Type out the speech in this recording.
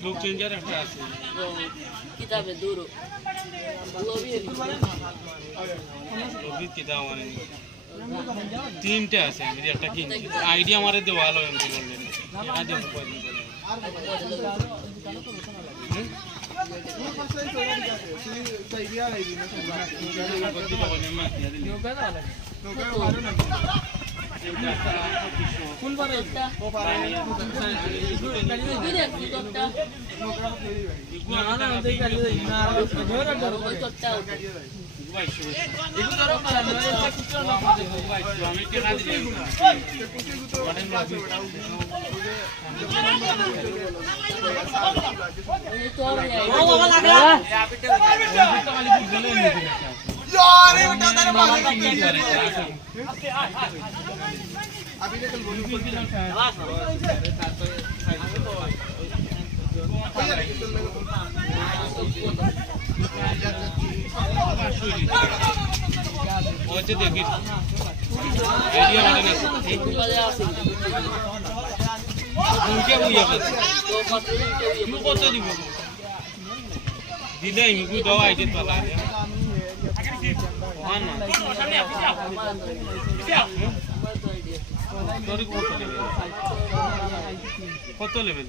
लोग चेंजर किताबें दूर वो भी किताब तीनटे আছে আমি একটা কিনছি আইডিয়া আমারে দে ভালো এমনি বললেন আজ আমি বলি কোন বার এটা ও পারে না না দেই গাড়ি দেই না ধরে ধরো কতটা এগুলো ধরো পারা না কিছু না আমি কে না দিই বলেন না তো ও বাবা লাগা यार ये बेटा तेरे मार अभी निकल बोली ওতে দেখি এরিয়া মানে না ঠিক বাজে আছে উনকে বুইয়া তো কত দিব দিলে ইমকু দাও আইতে পালা mana তোর কত লেভেল